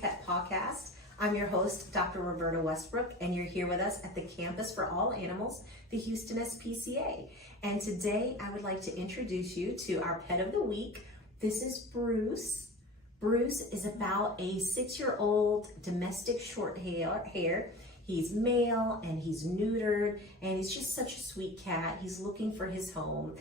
Pet Pawcast. I'm your host, Dr. Roberta Westbrook, and you're here with us at the Campus for All Animals, the Houston SPCA. And today I would like to introduce you to our pet of the week. This is Bruce. Bruce is about a 6-year-old domestic short hair. He's male and he's neutered, and he's just such a sweet cat. He's looking for his home,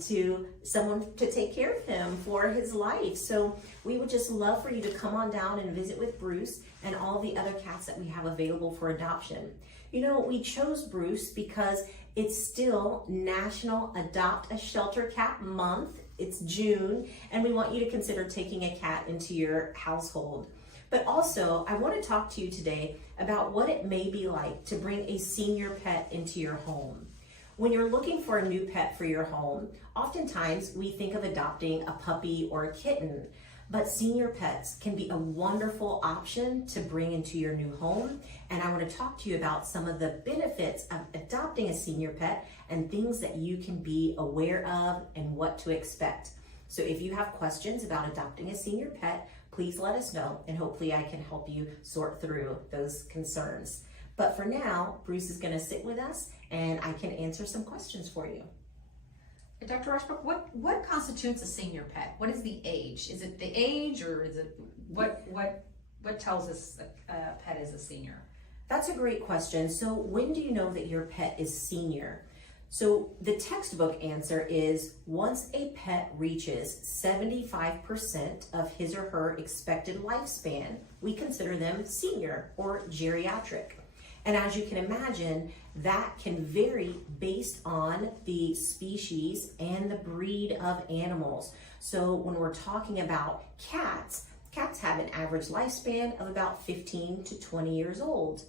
to someone to take care of him for his life. So we would just love for you to come on down and visit with Bruce and all the other cats that we have available for adoption. You know, we chose Bruce because it's still National Adopt a Shelter Cat Month. It's June, and we want you to consider taking a cat into your household. But also, I want to talk to you today about what it may be like to bring a senior pet into your home. When you're looking for a new pet for your home, oftentimes we think of adopting a puppy or a kitten, but senior pets can be a wonderful option to bring into your new home. And I want to talk to you about some of the benefits of adopting a senior pet and things that you can be aware of and what to expect. So if you have questions about adopting a senior pet, please let us know, and hopefully I can help you sort through those concerns. But for now, Bruce is going to sit with us and I can answer some questions for you. Dr. Westbrook, what constitutes a senior pet? What is the age? Is it the age, or is it what tells us a pet is a senior? That's a great question. So when do you know that your pet is senior? So the textbook answer is once a pet reaches 75% of his or her expected lifespan, we consider them senior or geriatric. And as you can imagine, that can vary based on the species and the breed of animals. So when we're talking about cats have an average lifespan of about 15 to 20 years old.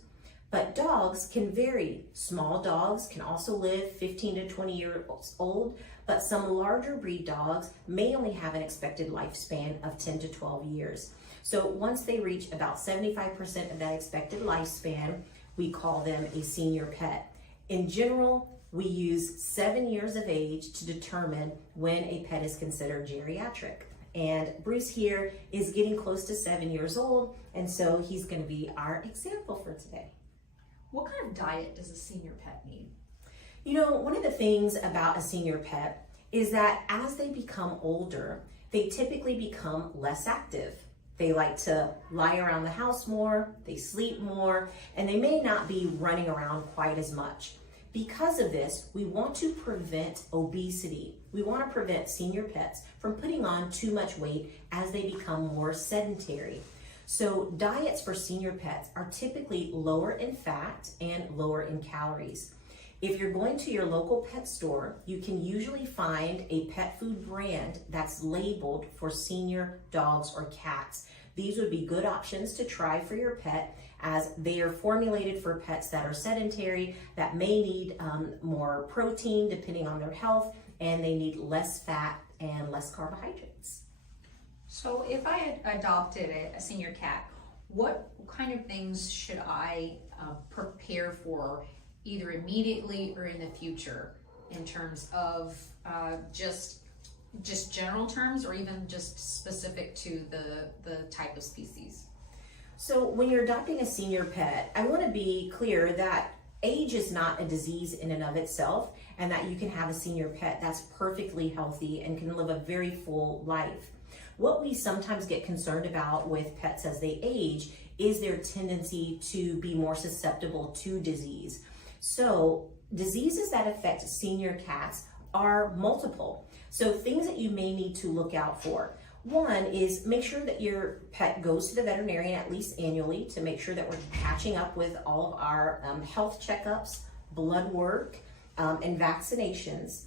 But dogs can vary. Small dogs can also live 15 to 20 years old, but some larger breed dogs may only have an expected lifespan of 10 to 12 years. So once they reach about 75% of that expected lifespan, we call them a senior pet. In general, we use 7 years of age to determine when a pet is considered geriatric. And Bruce here is getting close to 7 years old, and so he's going to be our example for today. What kind of diet does a senior pet need? You know, one of the things about a senior pet is that as they become older, they typically become less active. They like to lie around the house more, they sleep more, and they may not be running around quite as much. Because of this, we want to prevent obesity. We want to prevent senior pets from putting on too much weight as they become more sedentary. So diets for senior pets are typically lower in fat and lower in calories. If you're going to your local pet store, you can usually find a pet food brand that's labeled for senior dogs or cats. These would be good options to try for your pet, as they are formulated for pets that are sedentary, that may need more protein depending on their health, and they need less fat and less carbohydrates. So if I had adopted a senior cat, what kind of things should I prepare for either immediately or in the future in terms of just general terms, or even just specific to the type of species? So when you're adopting a senior pet, I want to be clear that age is not a disease in and of itself, and that you can have a senior pet that's perfectly healthy and can live a very full life. What we sometimes get concerned about with pets as they age is their tendency to be more susceptible to disease. So diseases that affect senior cats are multiple. So things that you may need to look out for. One is make sure that your pet goes to the veterinarian at least annually to make sure that we're catching up with all of our health checkups, blood work, and vaccinations.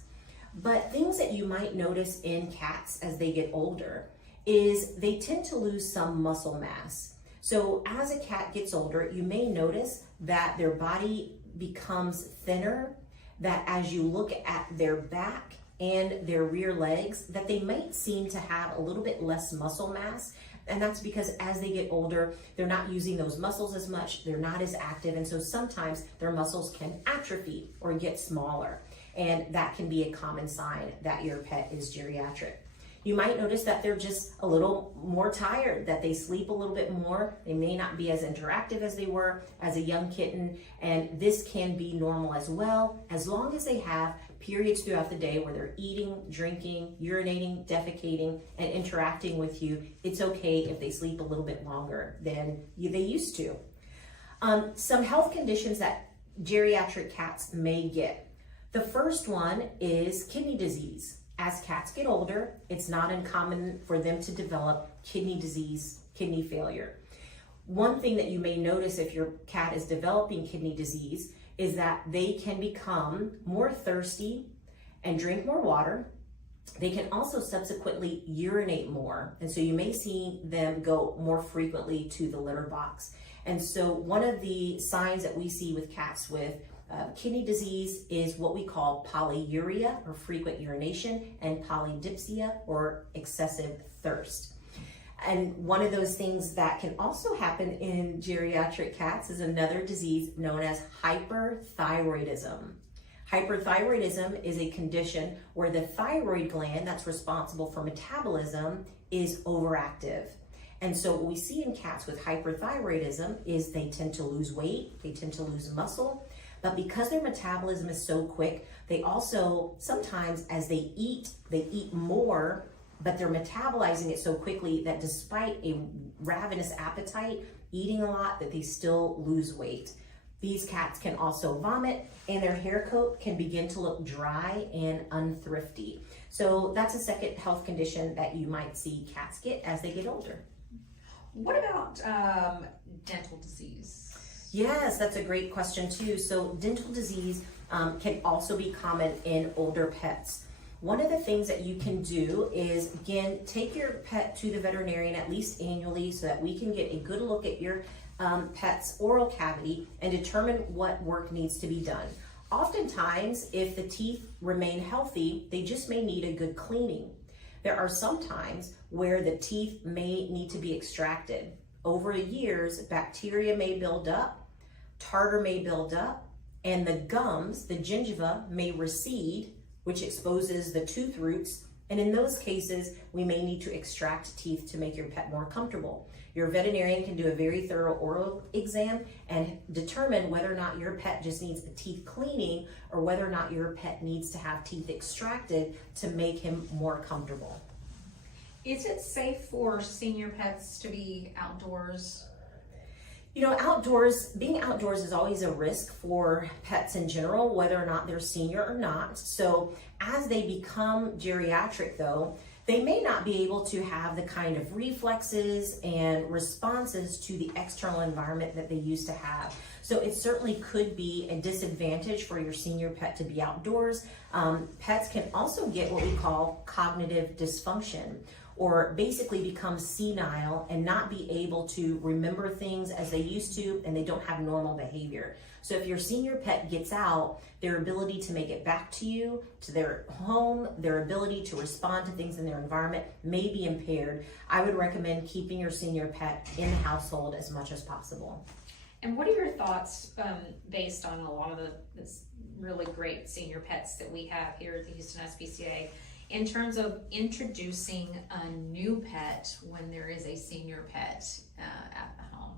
But things that you might notice in cats as they get older is they tend to lose some muscle mass. So as a cat gets older, you may notice that their body becomes thinner, that as you look at their back and their rear legs, that they might seem to have a little bit less muscle mass. And that's because as they get older, they're not using those muscles as much, they're not as active, and so sometimes their muscles can atrophy or get smaller. And that can be a common sign that your pet is geriatric. You might notice that they're just a little more tired, that they sleep a little bit more. They may not be as interactive as they were as a young kitten, and this can be normal as well, as long as they have periods throughout the day where they're eating, drinking, urinating, defecating, and interacting with you. It's okay if they sleep a little bit longer than they used to. Some health conditions that geriatric cats may get. The first one is kidney disease. As cats get older, it's not uncommon for them to develop kidney disease, kidney failure. One thing that you may notice if your cat is developing kidney disease is that they can become more thirsty and drink more water. They can also subsequently urinate more. And so you may see them go more frequently to the litter box. And so one of the signs that we see with cats with kidney disease is what we call polyuria, or frequent urination, and polydipsia, or excessive thirst. And one of those things that can also happen in geriatric cats is another disease known as hyperthyroidism. Hyperthyroidism is a condition where the thyroid gland that's responsible for metabolism is overactive. And so what we see in cats with hyperthyroidism is they tend to lose weight, they tend to lose muscle, but because their metabolism is so quick, they also, sometimes as they eat more, but they're metabolizing it so quickly that despite a ravenous appetite, eating a lot, that they still lose weight. These cats can also vomit, and their hair coat can begin to look dry and unthrifty. So that's a second health condition that you might see cats get as they get older. What about dental disease? Yes, that's a great question too. So dental disease can also be common in older pets. One of the things that you can do is, again, take your pet to the veterinarian at least annually so that we can get a good look at your pet's oral cavity and determine what work needs to be done. Oftentimes, if the teeth remain healthy, they just may need a good cleaning. There are some times where the teeth may need to be extracted. Over the years, bacteria may build up, tartar may build up, and the gums, the gingiva, may recede, which exposes the tooth roots. And in those cases, we may need to extract teeth to make your pet more comfortable. Your veterinarian can do a very thorough oral exam and determine whether or not your pet just needs a teeth cleaning or whether or not your pet needs to have teeth extracted to make him more comfortable. Is it safe for senior pets to be outdoors? You know, being outdoors is always a risk for pets in general, whether or not they're senior or not. So as they become geriatric though, they may not be able to have the kind of reflexes and responses to the external environment that they used to have. So it certainly could be a disadvantage for your senior pet to be outdoors. Pets can also get what we call cognitive dysfunction, or basically become senile and not be able to remember things as they used to, and they don't have normal behavior. So if your senior pet gets out, their ability to make it back to you, to their home, their ability to respond to things in their environment may be impaired. I would recommend keeping your senior pet in the household as much as possible. And what are your thoughts based on a lot of the really great senior pets that we have here at the Houston SPCA in terms of introducing a new pet when there is a senior pet at the home?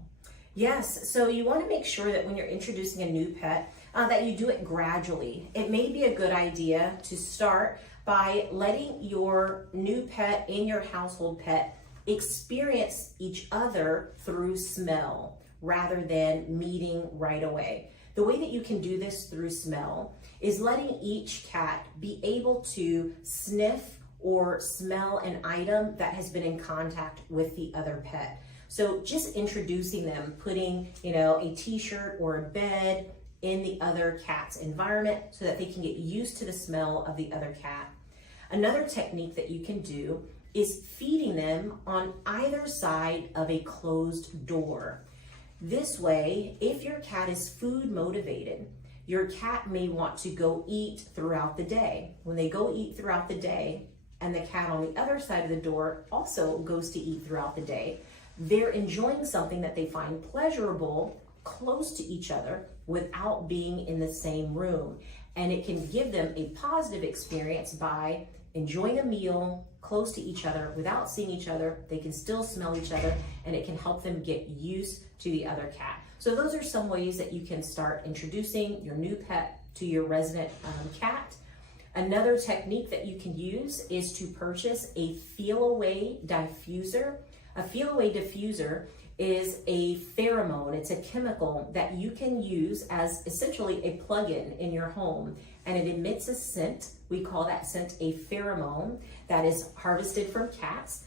Yes, so you want to make sure that when you're introducing a new pet, that you do it gradually. It may be a good idea to start by letting your new pet and your household pet experience each other through smell rather than meeting right away. The way that you can do this through smell is letting each cat be able to sniff or smell an item that has been in contact with the other pet. So just introducing them, putting, a t-shirt or a bed in the other cat's environment so that they can get used to the smell of the other cat. Another technique that you can do is feeding them on either side of a closed door. This way, if your cat is food motivated, your cat may want to go eat throughout the day. When they go eat throughout the day, and the cat on the other side of the door also goes to eat throughout the day, they're enjoying something that they find pleasurable close to each other without being in the same room. And it can give them a positive experience by enjoying a meal close to each other without seeing each other. They can still smell each other, and it can help them get used to the other cat. So those are some ways that you can start introducing your new pet to your resident cat. Another technique that you can use is to purchase a feel-away diffuser. A feel-away diffuser is a pheromone. It's a chemical that you can use as essentially a plug-in in your home, and it emits a scent. We call that scent a pheromone that is harvested from cats,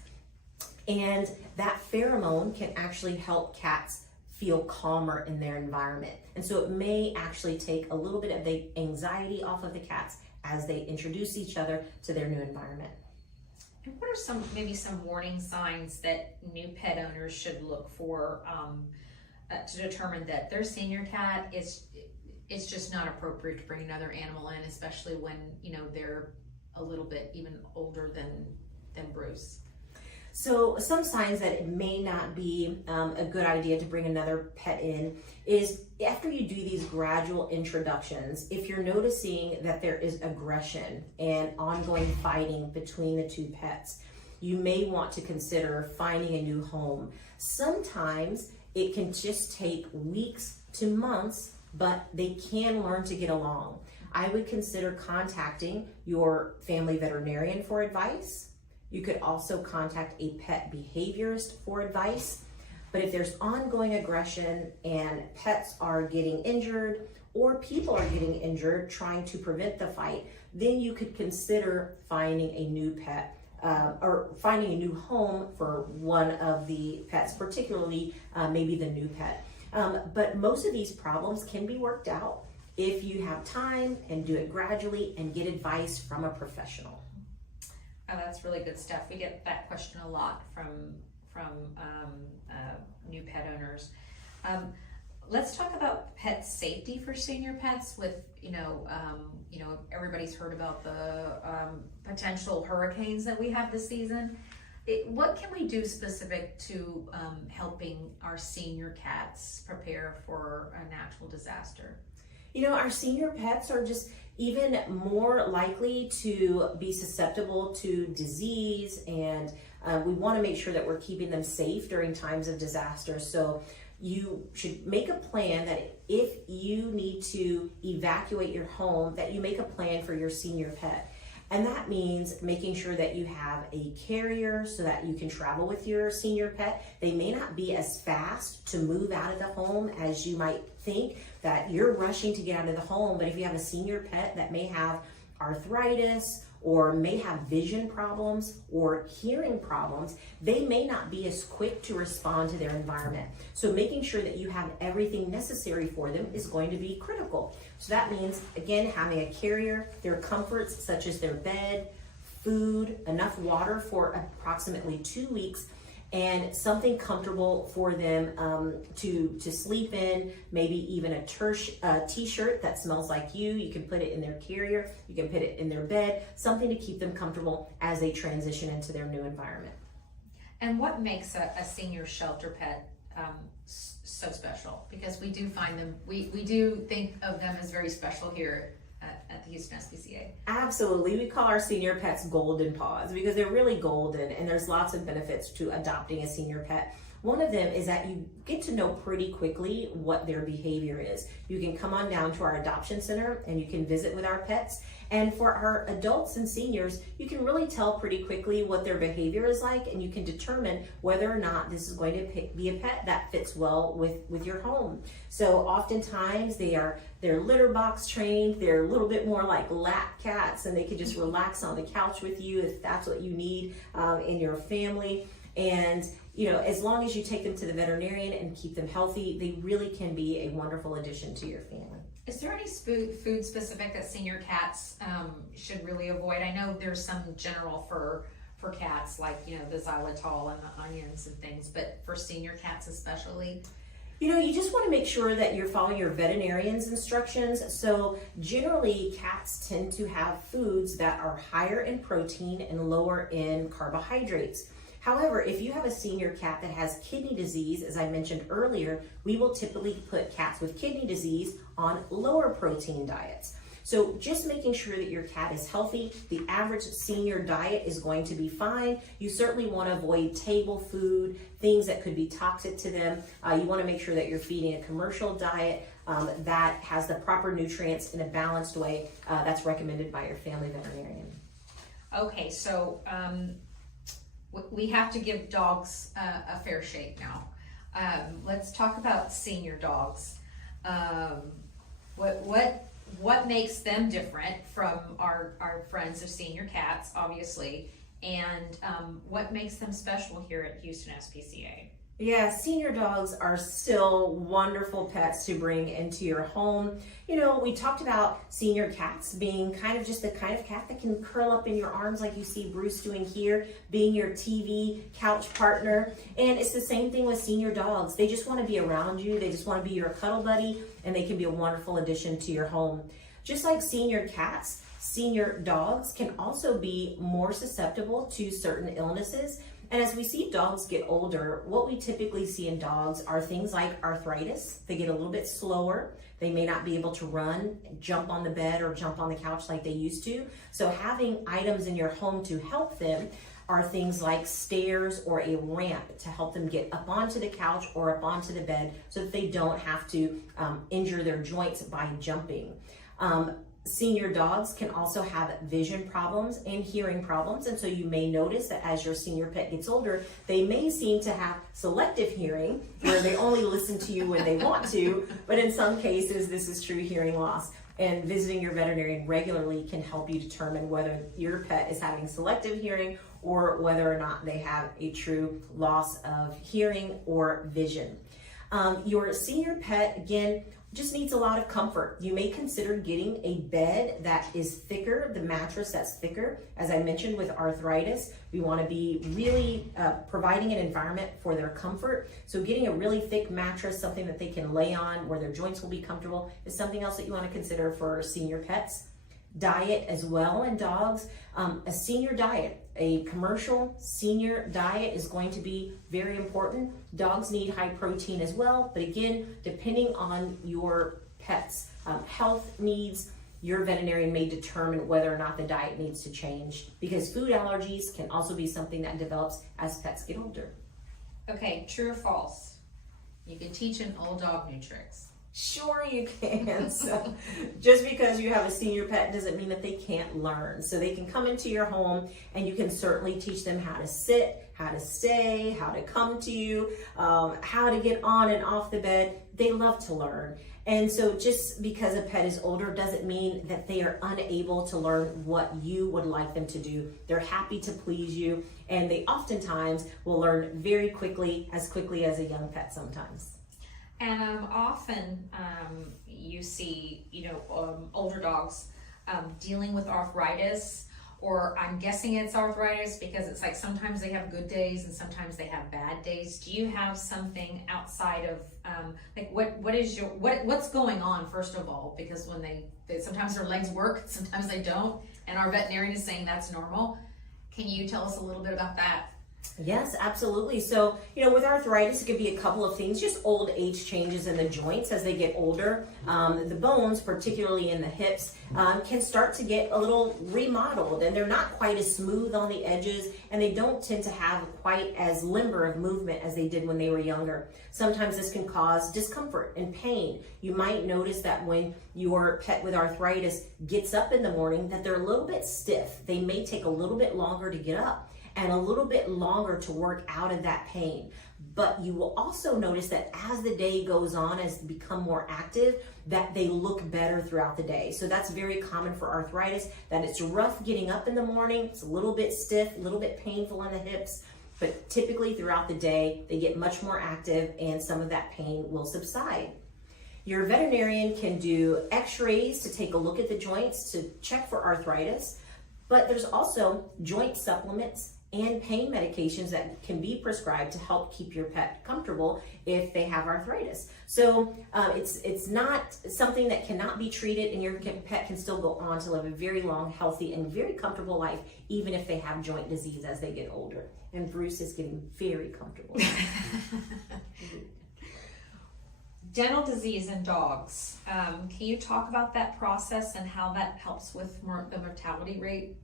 and that pheromone can actually help cats feel calmer in their environment. And so it may actually take a little bit of the anxiety off of the cats as they introduce each other to their new environment. And what are maybe some warning signs that new pet owners should look for to determine that their senior cat it's just not appropriate to bring another animal in, especially when they're a little bit even older than Bruce? So some signs that it may not be a good idea to bring another pet in is after you do these gradual introductions, if you're noticing that there is aggression and ongoing fighting between the two pets, you may want to consider finding a new home. Sometimes it can just take weeks to months, but they can learn to get along. I would consider contacting your family veterinarian for advice. You could also contact a pet behaviorist for advice. But if there's ongoing aggression and pets are getting injured or people are getting injured trying to prevent the fight, then you could consider finding a new pet or finding a new home for one of the pets, particularly maybe the new pet. But most of these problems can be worked out if you have time and do it gradually and get advice from a professional. Oh, that's really good stuff. We get that question a lot from new pet owners. Let's talk about pet safety for senior pets. With everybody's heard about the potential hurricanes that we have this season. What can we do specific to helping our senior cats prepare for a natural disaster? Our senior pets are just even more likely to be susceptible to disease, and we want to make sure that we're keeping them safe during times of disaster. So you should make a plan that if you need to evacuate your home, that you make a plan for your senior pet. And that means making sure that you have a carrier so that you can travel with your senior pet. They may not be as fast to move out of the home as you might think, that you're rushing to get out of the home. But if you have a senior pet that may have arthritis or may have vision problems or hearing problems, they may not be as quick to respond to their environment. So making sure that you have everything necessary for them is going to be critical. So that means, again, having a carrier, their comforts such as their bed, food, enough water for approximately 2 weeks, and something comfortable for them to sleep in, maybe even a t-shirt that smells like you. You can put it in their carrier, you can put it in their bed, something to keep them comfortable as they transition into their new environment. And what makes a senior shelter pet so special? Because we do find them, we do think of them as very special here at the Houston SPCA. Absolutely. We call our senior pets golden paws because they're really golden, and there's lots of benefits to adopting a senior pet. One of them is that you get to know pretty quickly what their behavior is. You can come on down to our adoption center and you can visit with our pets. And for our adults and seniors, you can really tell pretty quickly what their behavior is like, and you can determine whether or not this is going to be a pet that fits well with your home. So oftentimes they're litter box trained, they're a little bit more like lap cats, and they can just relax on the couch with you if that's what you need in your family. And as long as you take them to the veterinarian and keep them healthy, they really can be a wonderful addition to your family. Is there any food specific that senior cats should really avoid? I know there's some general for cats, like the xylitol and the onions and things, but for senior cats especially? You just want to make sure that you're following your veterinarian's instructions. So generally, cats tend to have foods that are higher in protein and lower in carbohydrates. However, if you have a senior cat that has kidney disease, as I mentioned earlier, we will typically put cats with kidney disease on lower protein diets. So just making sure that your cat is healthy. The average senior diet is going to be fine. You certainly want to avoid table food, things that could be toxic to them. You want to make sure that you're feeding a commercial diet that has the proper nutrients in a balanced way that's recommended by your family veterinarian. Okay, so we have to give dogs a fair shake now. Let's talk about senior dogs. What makes them different from our friends of senior cats, obviously, and what makes them special here at Houston SPCA? Yeah, senior dogs are still wonderful pets to bring into your home. You know, we talked about senior cats being kind of just the kind of cat that can curl up in your arms like you see Bruce doing here, being your TV couch partner. And it's the same thing with senior dogs. They just want to be around you. They just want to be your cuddle buddy, and they can be a wonderful addition to your home. Just like senior cats, senior dogs can also be more susceptible to certain illnesses. And as we see dogs get older, what we typically see in dogs are things like arthritis. They get a little bit slower. They may not be able to run, jump on the bed, or jump on the couch like they used to. So having items in your home to help them are things like stairs or a ramp to help them get up onto the couch or up onto the bed so that they don't have to injure their joints by jumping. Senior dogs can also have vision problems and hearing problems, and so you may notice that as your senior pet gets older, they may seem to have selective hearing, where they only listen to you when they want to, but in some cases this is true hearing loss. And visiting your veterinarian regularly can help you determine whether your pet is having selective hearing or whether or not they have a true loss of hearing or vision. Your senior pet, again, just needs a lot of comfort. You may consider getting a bed that is thicker, the mattress that's thicker. As I mentioned with arthritis, we want to be really providing an environment for their comfort. So getting a really thick mattress, something that they can lay on where their joints will be comfortable, is something else that you want to consider for senior pets. Diet as well in dogs. A senior diet, a commercial senior diet is going to be very important. Dogs need high protein as well, but again, depending on your pet's health needs, your veterinarian may determine whether or not the diet needs to change, because food allergies can also be something that develops as pets get older. Okay, true or false? You can teach an old dog new tricks. Sure you can. So just because you have a senior pet doesn't mean that they can't learn. So they can come into your home and you can certainly teach them how to sit, how to stay, how to come to you, how to get on and off the bed. They love to learn. And so just because a pet is older doesn't mean that they are unable to learn what you would like them to do. They're happy to please you, and they oftentimes will learn very quickly as a young pet sometimes. And often you see, older dogs dealing with arthritis, or I'm guessing it's arthritis because it's like sometimes they have good days and sometimes they have bad days. Do you have something outside of what's going on, first of all? Because when they sometimes their legs work, sometimes they don't, and our veterinarian is saying that's normal. Can you tell us a little bit about that? Yes, absolutely. So, with arthritis, it could be a couple of things, just old age changes in the joints as they get older. The bones, particularly in the hips, can start to get a little remodeled, and they're not quite as smooth on the edges, and they don't tend to have quite as limber of movement as they did when they were younger. Sometimes this can cause discomfort and pain. You might notice that when your pet with arthritis gets up in the morning, that they're a little bit stiff. They may take a little bit longer to get up and a little bit longer to work out of that pain. But you will also notice that as the day goes on, as they become more active, that they look better throughout the day. So that's very common for arthritis, that it's rough getting up in the morning, it's a little bit stiff, a little bit painful in the hips, but typically throughout the day, they get much more active and some of that pain will subside. Your veterinarian can do x-rays to take a look at the joints to check for arthritis, but there's also joint supplements and pain medications that can be prescribed to help keep your pet comfortable if they have arthritis. So it's not something that cannot be treated, and your pet can still go on to live a very long, healthy, and very comfortable life, even if they have joint disease as they get older. And Bruce is getting very comfortable. dental disease in dogs. Can you talk about that process and how that helps with the mortality rate?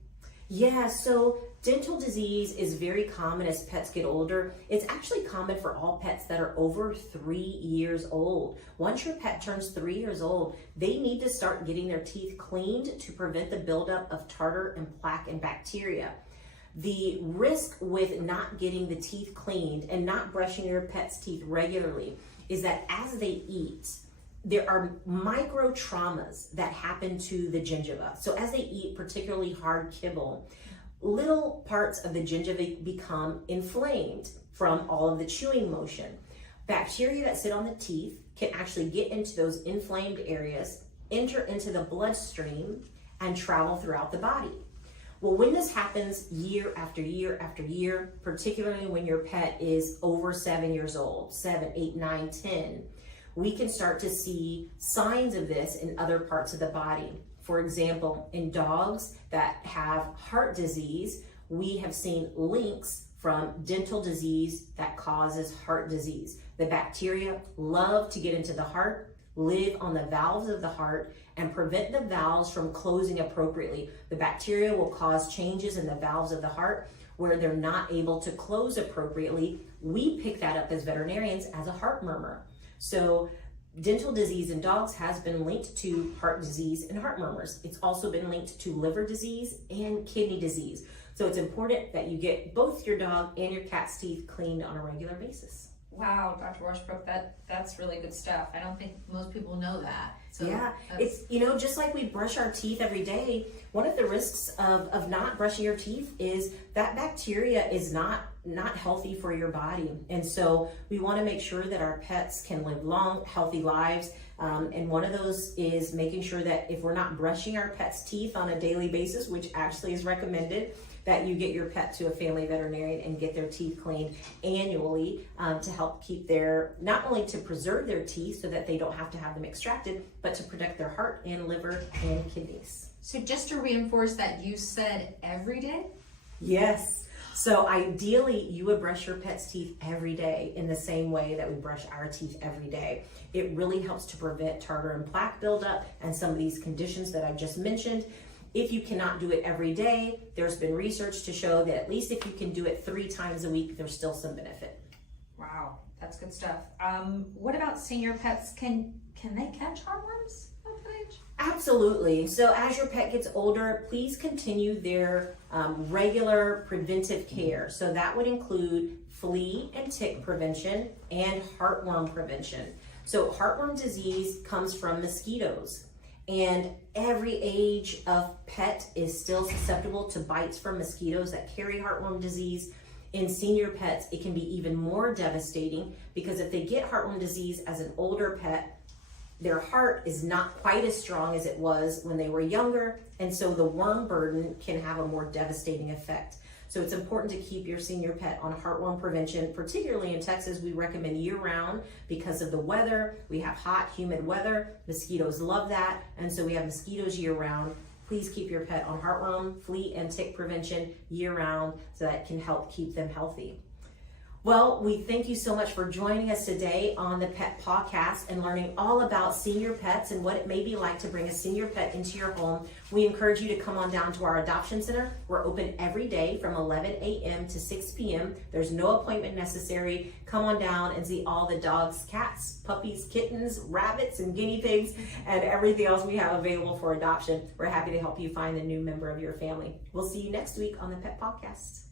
Yeah, so dental disease is very common as pets get older. It's actually common for all pets that are over 3 years old. Once your pet turns 3 years old, they need to start getting their teeth cleaned to prevent the buildup of tartar and plaque and bacteria. The risk with not getting the teeth cleaned and not brushing your pet's teeth regularly is that as they eat, there are micro traumas that happen to the gingiva. So as they eat particularly hard kibble, little parts of the gingiva become inflamed from all of the chewing motion. Bacteria that sit on the teeth can actually get into those inflamed areas, enter into the bloodstream, and travel throughout the body. Well, when this happens year after year after year, particularly when your pet is over 7 years old, 7, 8, 9, 10, we can start to see signs of this in other parts of the body. For example, in dogs that have heart disease, we have seen links from dental disease that causes heart disease. The bacteria love to get into the heart, live on the valves of the heart, and prevent the valves from closing appropriately. The bacteria will cause changes in the valves of the heart where they're not able to close appropriately. We pick that up as veterinarians as a heart murmur. So dental disease in dogs has been linked to heart disease and heart murmurs. It's also been linked to liver disease and kidney disease. So it's important that you get both your dog and your cat's teeth cleaned on a regular basis. Wow, Dr. Westbrook, that's really good stuff. I don't think most people know that. So yeah, it's, just like we brush our teeth every day, one of the risks of not brushing your teeth is that bacteria is not healthy for your body. And so we want to make sure that our pets can live long, healthy lives. And one of those is making sure that if we're not brushing our pet's teeth on a daily basis, which actually is recommended, that you get your pet to a family veterinarian and get their teeth cleaned annually to help keep not only to preserve their teeth so that they don't have to have them extracted, but to protect their heart and liver and kidneys. So just to reinforce that, you said every day? Yes. So ideally, you would brush your pet's teeth every day in the same way that we brush our teeth every day. It really helps to prevent tartar and plaque buildup and some of these conditions that I just mentioned. If you cannot do it every day, there's been research to show that at least if you can do it 3 times a week, there's still some benefit. Wow, that's good stuff. What about senior pets? Can they catch heartworms at that age? Absolutely. So as your pet gets older, please continue their regular preventive care. So that would include flea and tick prevention and heartworm prevention. So heartworm disease comes from mosquitoes. And every age of pet is still susceptible to bites from mosquitoes that carry heartworm disease. In senior pets, it can be even more devastating because if they get heartworm disease as an older pet, their heart is not quite as strong as it was when they were younger, and so the worm burden can have a more devastating effect. So it's important to keep your senior pet on heartworm prevention. Particularly in Texas, we recommend year-round because of the weather. We have hot, humid weather. Mosquitoes love that, and so we have mosquitoes year-round. Please keep your pet on heartworm, flea, and tick prevention year-round so that can help keep them healthy. Well, we thank you so much for joining us today on the Pet Pawcast and learning all about senior pets and what it may be like to bring a senior pet into your home. We encourage you to come on down to our adoption center. We're open every day from 11 a.m. to 6 p.m. There's no appointment necessary. Come on down and see all the dogs, cats, puppies, kittens, rabbits, and guinea pigs, and everything else we have available for adoption. We're happy to help you find a new member of your family. We'll see you next week on the Pet Pawcast.